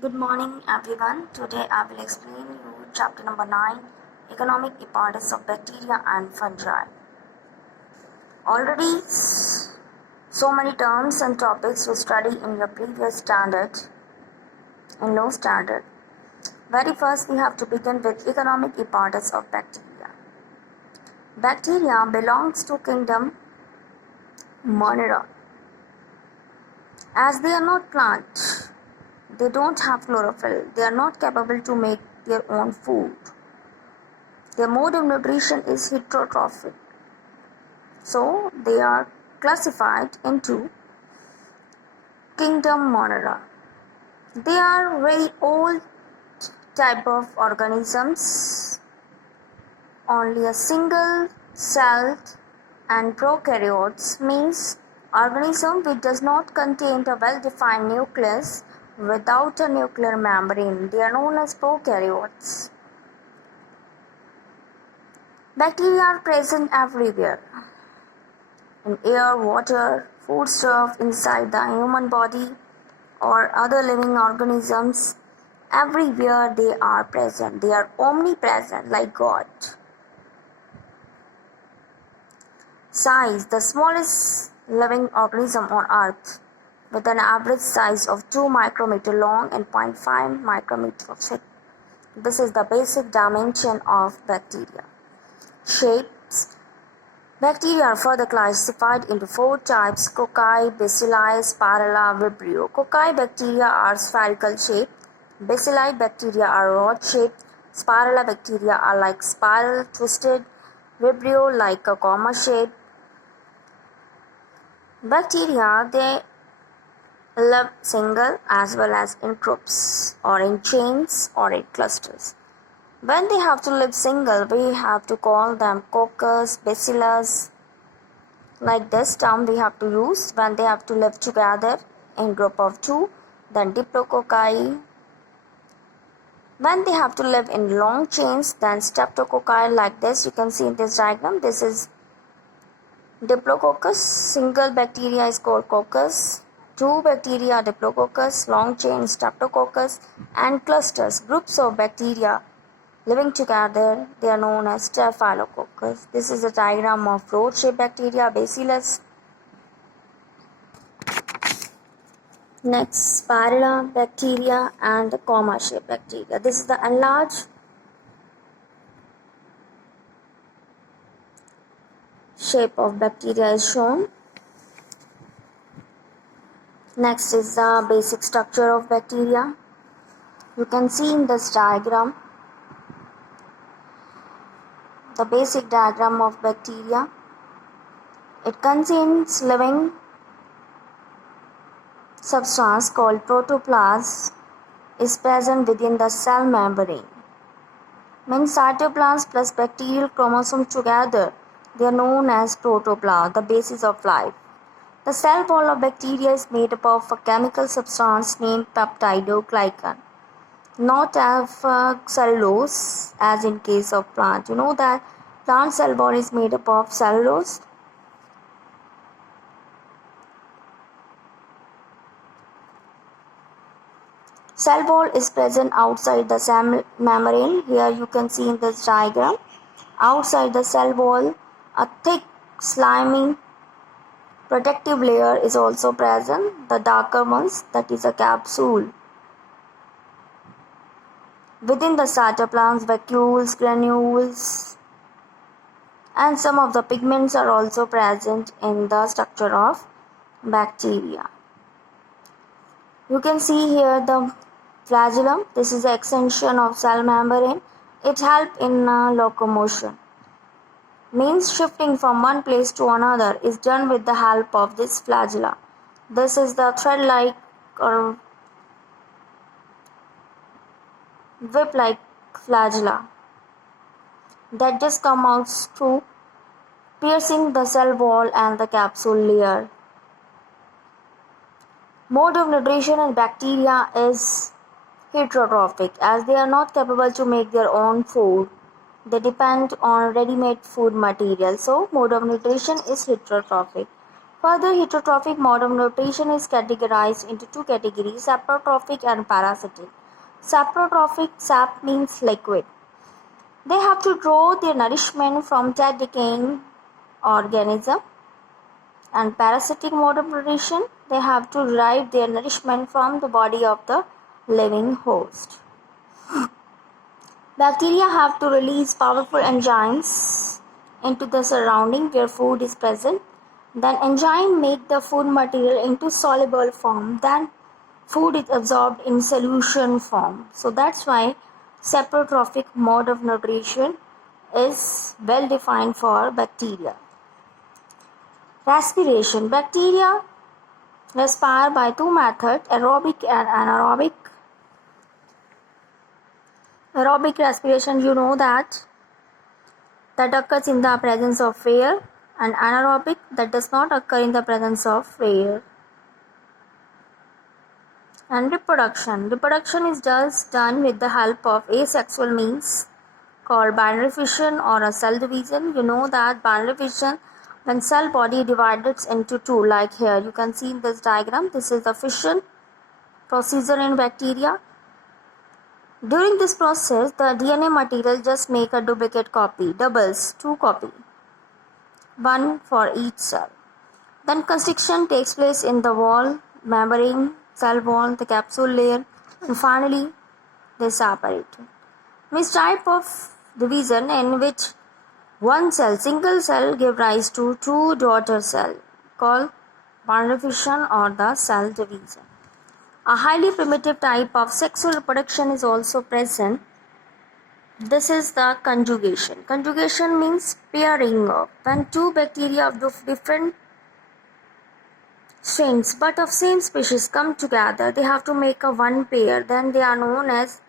Good morning, everyone. Today I will explain you chapter number 9, Economic Importance of Bacteria and Fungi. Already so many terms and topics you study in your previous standard, in low standard. Very first we have to begin with economic importance of bacteria. Bacteria belongs to kingdom Monera. As they are not plant, they don't have chlorophyll. They are not capable to make their own food. Their mode of nutrition is heterotrophic. So they are classified into kingdom Monera. They are very old type of organisms, only a single celled, and prokaryotes means organism which does not contain a well-defined nucleus without a nuclear membrane. They are known as prokaryotes. Bacteria are present everywhere, in air, water, foodstuff, inside the human body or other living organisms. Everywhere they are present. They are omnipresent like God. Size: the smallest living organism on earth with an average size of 2 micrometer long and 0.5 micrometer thick. This is the basic dimension of bacteria. Shapes: bacteria are further classified into 4 types: cocci, bacilli, spirilla, vibrio. Cocci bacteria are spherical shaped. Bacilli bacteria are rod shaped. Spirilla bacteria are like spiral, twisted. Vibrio like a comma shape. Bacteria, they live single as well as in groups or in chains or in clusters. When they have to live single, we have to call them coccus, bacillus. Like this term we have to use. When they have to live together in group of 2, then diplococci. When they have to live in long chains, then streptococci. Like this, you can see in this diagram. This is Diplococcus. Single bacteria is called coccus. 2 bacteria are Diplococcus, long chain Streptococcus, and clusters, groups of bacteria living together, they are known as Staphylococcus. This is a diagram of rod-shaped bacteria, Bacillus. Next, Spirilla bacteria and the comma-shaped bacteria. This is the enlarged shape of bacteria is shown. Next is the basic structure of bacteria. You can see in this diagram the basic diagram of bacteria. It contains living substance called protoplasm is present within the cell membrane. Means cytoplasm plus bacterial chromosome together, they are known as protoplasm, the basis of life. The cell wall of bacteria is made up of a chemical substance named peptidoglycan, not of cellulose as in case of plant. You know that plant cell wall is made up of cellulose. Cell wall is present outside the cell membrane. Here you can see in this diagram. Outside the cell wall, a thick, slimy, protective layer is also present. The darker ones, that is a capsule. Within the cytoplasm, vacuoles, granules, and some of the pigments are also present in the structure of bacteria. You can see here the flagellum. This is the extension of cell membrane. It helps in locomotion. Means shifting from one place to another is done with the help of this flagella. This is the thread-like or whip-like flagella that just come out through piercing the cell wall and the capsule layer. Mode of nutrition in bacteria is heterotrophic, as they are not capable to make their own food. They depend on ready-made food material. So, mode of nutrition is heterotrophic. Further, heterotrophic mode of nutrition is categorized into two categories, saprotrophic and parasitic. Saprotrophic, sap means liquid. They have to draw their nourishment from dead decaying organism. And parasitic mode of nutrition, they have to derive their nourishment from the body of the living host. Bacteria have to release powerful enzymes into the surrounding where food is present. Then enzymes make the food material into soluble form. Then food is absorbed in solution form. So that's why saprotrophic mode of nutrition is well defined for bacteria. Respiration. Bacteria respire by two methods, aerobic and anaerobic. Aerobic respiration, you know that occurs in the presence of air, and anaerobic that does not occur in the presence of air. And reproduction. Reproduction is just done with the help of asexual means called binary fission or a cell division. You know that binary fission, when cell body divides into two, like here you can see in this diagram, this is the fission procedure in bacteria. During this process, the DNA material just make a duplicate copy, doubles, two copy, one for each cell. Then constriction takes place in the wall, membrane, cell wall, the capsule layer, and finally they separate. This type of division in which one cell, single cell, give rise to two daughter cells called binary fission or the cell division. A highly primitive type of sexual reproduction is also present. This is the conjugation. Conjugation means pairing up. When two bacteria of different strains but of same species come together, they have to make a one pair. Then they are known as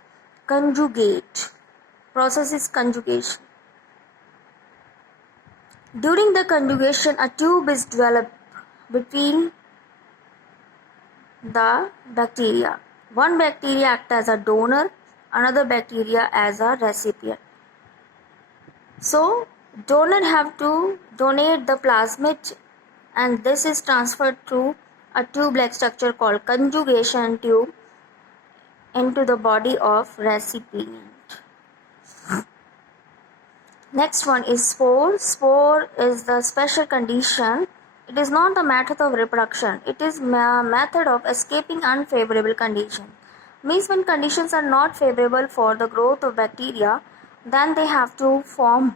conjugate. Process is conjugation. During the conjugation, a tube is developed between the bacteria. One bacteria acts as a donor, another bacteria as a recipient. So, donor have to donate the plasmid, and this is transferred through a tube-like structure called conjugation tube into the body of recipient. Next one is spore. Spore is the special condition. It is not the method of reproduction. It is a method of escaping unfavorable conditions. Means when conditions are not favorable for the growth of bacteria, then they have to form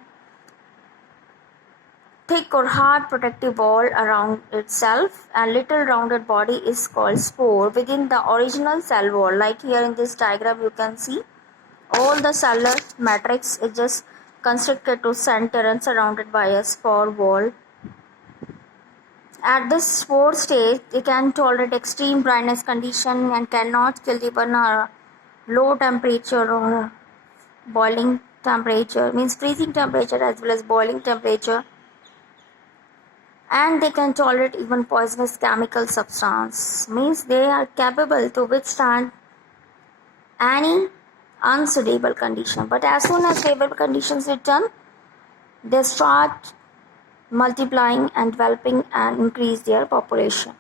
thick or hard protective wall around itself, and little rounded body is called spore within the original cell wall. Like here in this diagram you can see all the cellular matrix is just constricted to center and surrounded by a spore wall. At this spore stage, they can tolerate extreme dryness condition and cannot kill even a low temperature or boiling temperature, means freezing temperature as well as boiling temperature. And they can tolerate even poisonous chemical substance, means they are capable to withstand any unsuitable condition. But as soon as favorable conditions return, they start multiplying and developing and increase their population.